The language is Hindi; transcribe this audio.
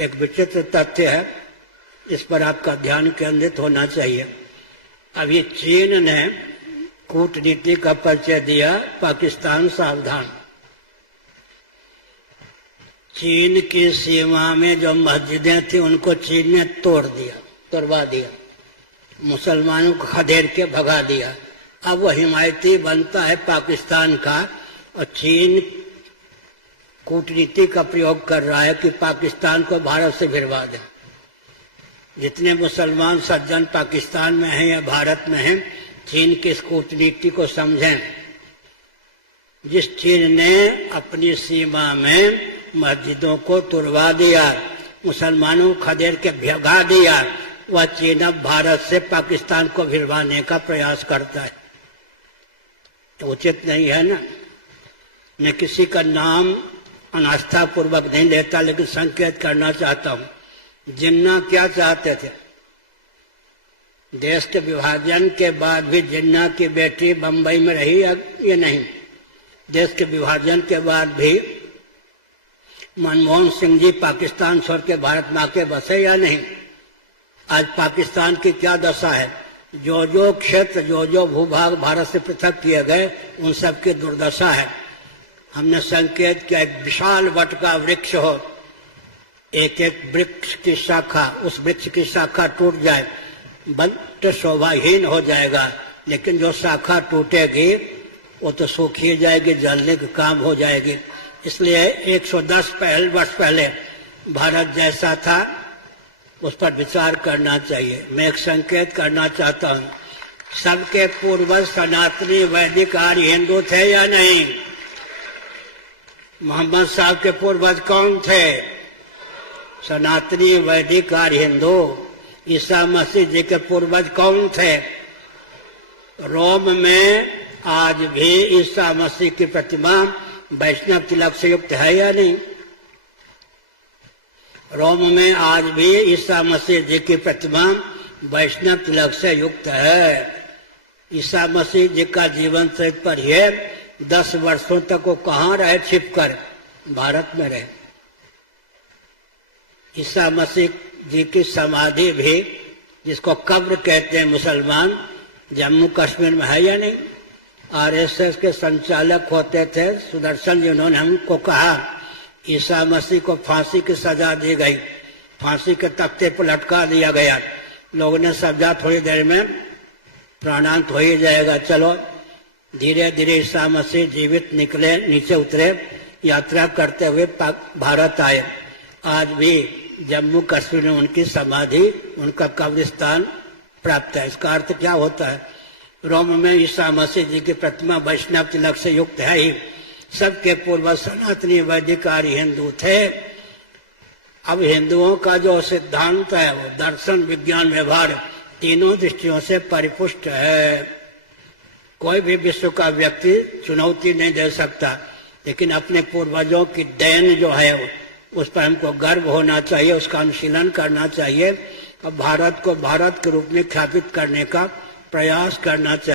एक विचित्र तथ्य है, इस पर आपका ध्यान केंद्रित होना चाहिए। अभी चीन ने कूटनीति का परिचय दिया, पाकिस्तान सावधान। चीन की सीमा में जो मस्जिदें थी उनको चीन ने तोड़वा दिया, मुसलमानों को खदेड़ के भगा दिया। अब वो हिमायती बनता है पाकिस्तान का, और चीन कूटनीति का प्रयोग कर रहा है कि पाकिस्तान को भारत से भिड़वा दें। जितने मुसलमान सज्जन पाकिस्तान में हैं या भारत में हैं, चीन की इस कूटनीति को समझें। जिस चीन ने अपनी सीमा में मस्जिदों को तोड़वा दिया, मुसलमानों को खदेड़ के भगा दिया, वह चीन अब भारत से पाकिस्तान को भिड़वाने का प्रयास करता है। तो उचित नहीं है ना। मैं किसी का नाम अनास्था पूर्वक नहीं लेता, लेकिन संकेत करना चाहता हूं। जिन्ना क्या चाहते थे? देश के विभाजन के बाद भी जिन्ना की बेटी बंबई में रही या नहीं? देश के विभाजन के बाद भी मनमोहन सिंह जी पाकिस्तान छोड़ के भारत में आके बसे या नहीं? आज पाकिस्तान की क्या दशा है? जो जो क्षेत्र, जो जो भूभाग भारत से पृथक किए गए, उन सब की दुर्दशा है। हमने संकेत किया, एक विशाल वट का वृक्ष हो, एक एक वृक्ष की शाखा, उस वृक्ष की शाखा टूट जाए, बट शोभाहीन हो जाएगा, लेकिन जो शाखा टूटेगी वो तो सूखी जाएगी, जलने का काम हो जाएगी। इसलिए 110 वर्ष पहले भारत जैसा था उस पर विचार करना चाहिए। मैं एक संकेत करना चाहता हूँ, सबके पूर्वज सनातनी वैदिक आर्य हिंदू थे या नहीं? मोहम्मद साहब के पूर्वज कौन थे? सनातनी वैदिक आर्य हिंदू। ईसा मसीह जी के पूर्वज कौन थे? रोम में आज भी ईसा मसीह की प्रतिमा वैष्णव तिलक से युक्त है या नहीं? रोम में आज भी ईसा मसीह जी की प्रतिमा वैष्णव तिलक से युक्त है। ईसा मसीह जी का जीवन चरित्र पढ़िए, 10 वर्षों तक वो कहाँ रहे? छिपकर भारत में रहे। ईसा मसीह जी की समाधि भी, जिसको कब्र कहते हैं मुसलमान, जम्मू कश्मीर में है या नहीं? आरएसएस के संचालक होते थे सुदर्शन जी, उन्होंने हमको कहा ईसा मसीह को फांसी की सजा दी गई, फांसी के तख्ते पर लटका दिया गया। लोगों ने समझा थोड़ी देर में प्राणांत हो ही जाएगा, चलो। धीरे धीरे ईसा मसीह जीवित निकले, नीचे उतरे, यात्रा करते हुए भारत आए। आज भी जम्मू कश्मीर में उनकी समाधि, उनका कब्रिस्तान प्राप्त है। इसका अर्थ क्या होता है? रोम में ईसा मसीह जी की प्रतिमा वैष्णव तिलक से युक्त है ही। सबके पूर्वज सनातनी वैदिक आर्य हिंदू थे। अब हिंदुओं का जो सिद्धांत है वो दर्शन, विज्ञान, व्यवहार तीनों दृष्टियों से परिपुष्ट है। कोई भी विश्व का व्यक्ति चुनौती नहीं दे सकता, लेकिन अपने पूर्वजों की देन जो है उस पर हमको गर्व होना चाहिए, उसका अनुशीलन करना चाहिए और भारत को भारत के रूप में स्थापित करने का प्रयास करना चाहिए।